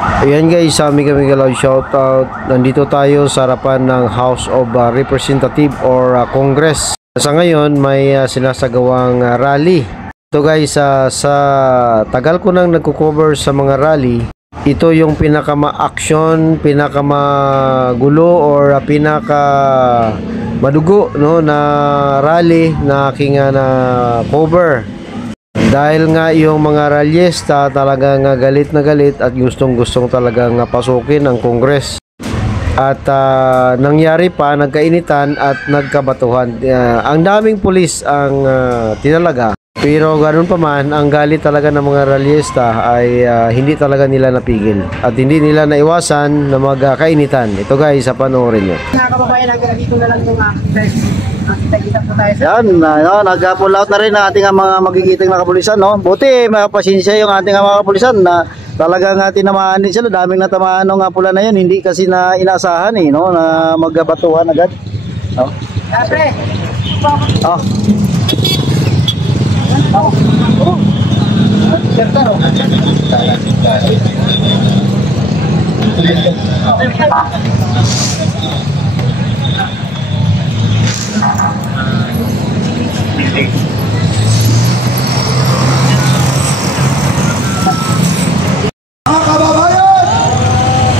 Ayan guys, Mega Love shoutout. Nandito tayo sa harapan ng House of Representative or Congress. Sa ngayon may sinasagawang rally. Ito guys, sa tagal ko nang nagko-cover sa mga rally, ito yung pinaka-action, pinaka-magulo or pinaka-madugo no, na rally na aking na cover. Dahil nga yung mga ralyesta talagang galit na galit at gustong-gustong talagang pasukin ang Congress. At nangyari pa, nagkainitan at nagkabatuhan. Ang daming pulis ang tinalaga. Pero ganoon pa man, ang galit talaga ng mga ralyesta ay hindi talaga nila napigil. At hindi nila naiwasan na magkainitan. Ito guys, panoorin nyo. Mga kababayan, nagkakito na lang yung yan, nag-pull out na rin ang ating mga magigiting na kapulisan, no? Buti, pasensya yung ating mga kapulisan na talagang tinamaan din sila. Daming natamaan ng pula na yun, hindi kasi na inaasahan no? Na magbatuhan agad. No? Mga kababayan,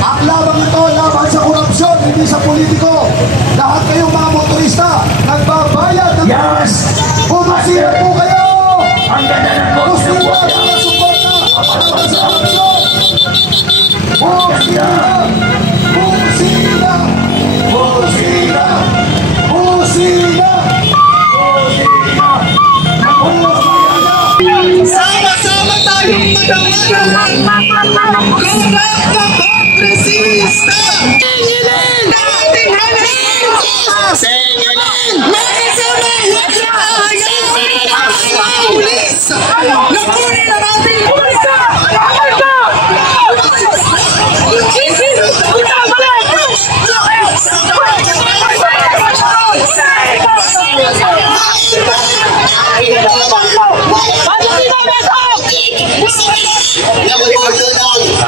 ang laban ito laban sa korupsyon, hindi sa politiko. Lahat kayong mga motorista nagbabayad ng bumasira po kayo. Ang ganda ng busina na suporta para sa korupsyon. Busina, busina, busina, busina, sama-sama tayong magawa ng kongresista. Singilin! Dating halin! Singilin! Makisabi! Pulis! Nakunin na natin pulis!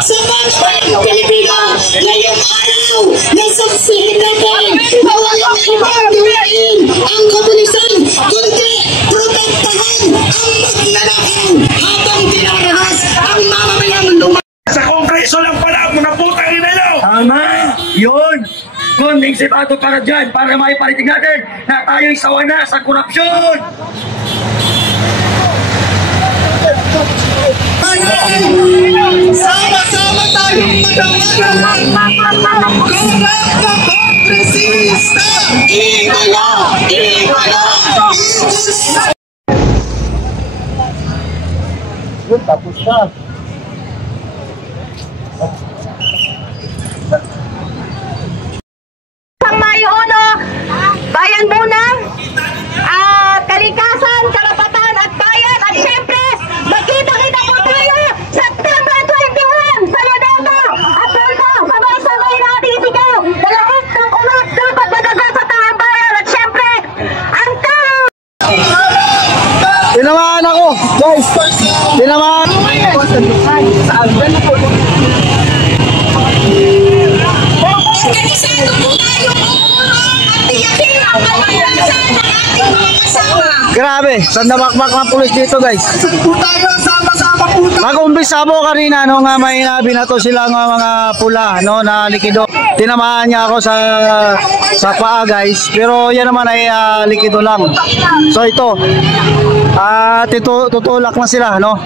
Sa mga kaibigan, ngayong araw, nasaksihin natin na walang ibang gawin ang kapulisan, kundi protektahan ang magnanakaw habang tinarahas ang mamamayang lumakas. Sa Kongreso lang pala ang mga putang ina nyo! Tama! Yun! Kunding sipado para dyan, para maiparitig natin na tayo'y sawa na sa korupsyon! Sama-sama tayong magawa ng kongresista. Ingala! Ingala! Yun, tapos na. Mayo Uno, bayan muna, kalikasan, karapatan at bayan, at syempre, magkita-kita po tayo September 21 sa Luneta at dito, sabay-sabay natin isigaw na lahat ng umat dapat magagal sa taong bayan at syempre, ang tao! Tinamaan ako, guys! Tinamaan! Organisado po tayo at tiyakin ang kaligtasan ng ating mga kasama. Grabe, sandamakmak ng pulis dito guys. Tayo sama-sama po tayo. Nag-umpisa po kanina no nga may binato sila ng mga pula no na likido. Tinamaan niya ako sa paa guys, pero yan naman ay likido lang. So ito tutulak na sila no.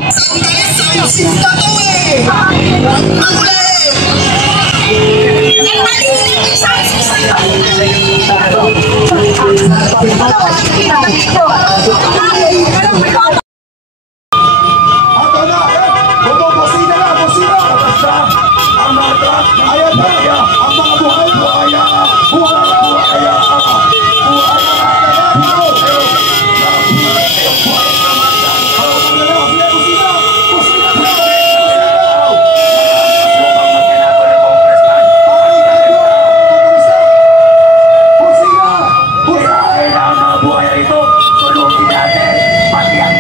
Buhay ito, tulungin natin, pati ang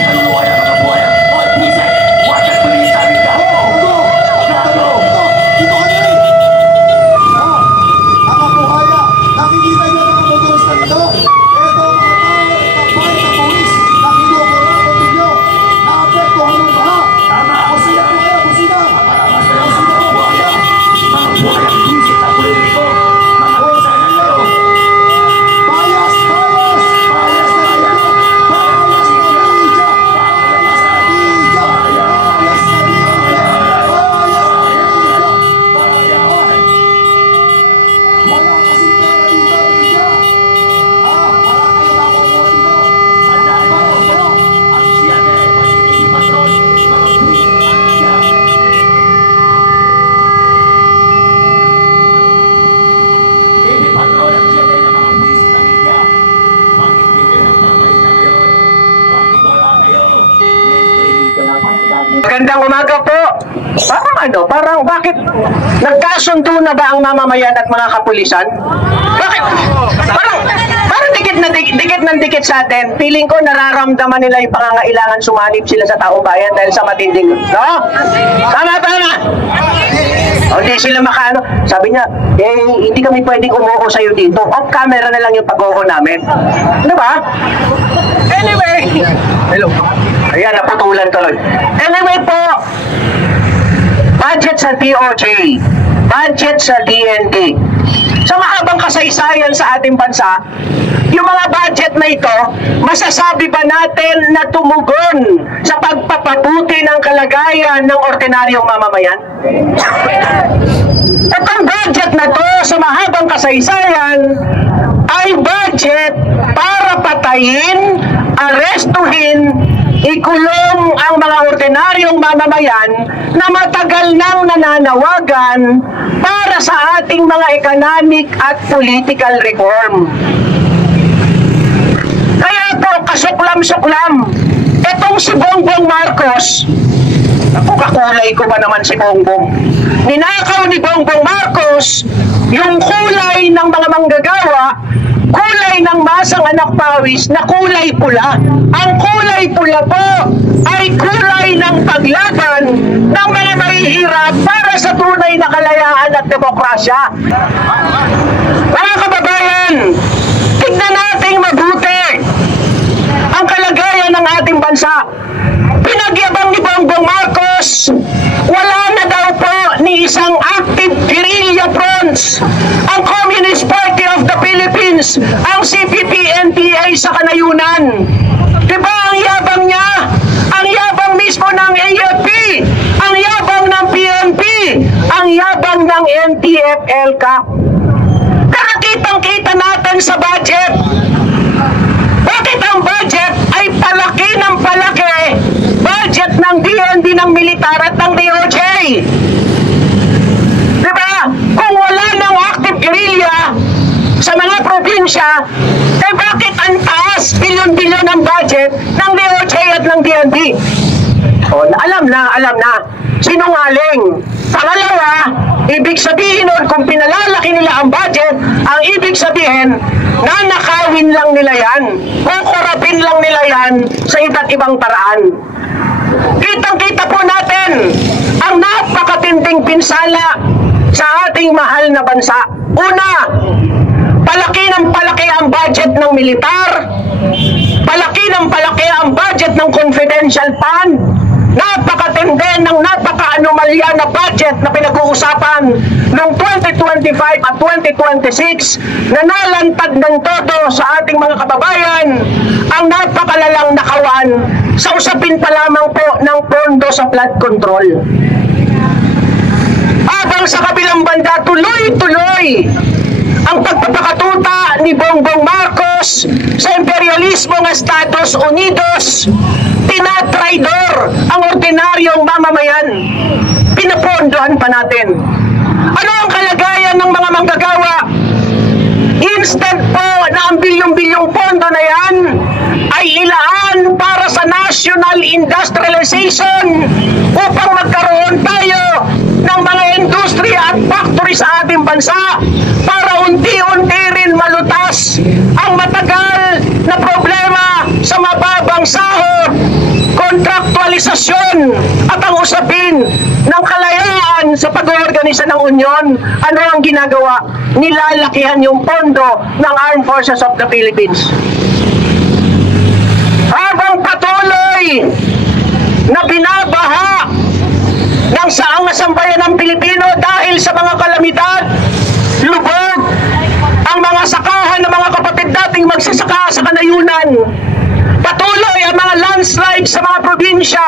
Magandang umaga po. Parang bakit nagkasundo na ba ang mamamayan at mga kapulisan? Bakit? Parang dikit ng dikit sa atin. Feeling ko nararamdaman nila yung pangangailangan sumanib sila sa taong bayan dahil sa matinding. No? Tama. O di sila makaano. Sabi niya, hindi kami pwedeng umuho sa'yo dito. Off camera na lang yung pag-uho namin. Ano ba? Anyway. Hello. Ayan, naputulan tuloy. Anyway po, budget sa DOJ, budget sa DND. Sa mahabang kasaysayan sa ating bansa, yung mga budget na ito, masasabi ba natin na tumugon sa pagpapabuti ng kalagayan ng ordinaryong mamamayan? At ang budget na to sa mahabang kasaysayan ay budget para patayin, arestuhin, ikulong ang mga ordinaryong mamamayan na matagal nang nananawagan para sa ating mga economic at political reform. Kaya po, kasuklam-suklam, itong si Bongbong Marcos, ako kakulay ko ba naman si Bongbong? Ninakaw ni Bongbong Marcos yung kulay ng mga manggagawa, kulay ng masang anak pawis na kulay pula. Ang kulay pula po ay kulay ng paglaban ng mga mahihirap para sa tunay na kalayaan at demokrasya. Mga kababayan, tignan nating mabuti ang kalagayan ng ating bansa. Pinagyabang ni Bongbong Marcos, wala na daw po ni isang active guerrilla fronts ang Communist Party of the Philippines, ang CPP-NPA sa kanayunan. Diba ang yabang niya? Ang yabang mismo ng AFP, ang yabang ng PNP, ang yabang ng NTF-ELCA. Nakakitang-kita natin sa budget. Bakit ang budget ay palaki ng palaki? Budget ng DND, ng militar at ng DOJ. Diba? Kung wala ng active guerrilla sa mga probinsya, eh bakit ang taas, bilyon-bilyon ang budget ng DOJ at ng DND? O, alam na. Sinungaling. Pangalawa, ibig sabihin nun, kung pinalalaki nila ang budget, ang ibig sabihin, nanakawin lang nila yan, kukurapin lang nila yan sa iba't ibang paraan. Kitang-kita po natin ang napakatinding pinsala sa ating mahal na bansa. Una, palaki ng palaki ang budget ng militar, palaki ng palaki ang budget ng confidential fund, napakatindi ng napaka-anomalya na budget na pinag-uusapan noong 2025 at 2026 na nalantad ng todo sa ating mga kababayan ang napakalalang nakawan sa usapin pa lamang po ng pondo sa flood control. Habang sa kabilang banda, tuloy-tuloy ang pagpapakatuta ni Bongbong Marcos sa imperialismo ng Estados Unidos, tinatraidor ang ordinaryong mamamayan. Pinapondohan pa natin. Ano ang kalagayan ng mga manggagawa? Instant po na ang bilyong-bilyong pondo na yan ay ilaan para sa national industrialization upang magkaroon tayo ng mga industriya at factory sa ating bansa para unti-unti rin malutas ang matagal na problema sa mababang sahod, kontraktualisasyon at ang usapin ng kalayaan sa pag-oorganisa ng unyon. Ano ang ginagawa? Nilalakihan yung pondo ng Armed Forces of the Philippines. Habang patuloy na binabaha ng saang sambayan ng Pilipino dahil sa mga kalamidad, lubog, ang mga sakahan ng mga kapatid dating magsasaka sa kanayunan, patuloy ang mga landslide sa mga probinsya,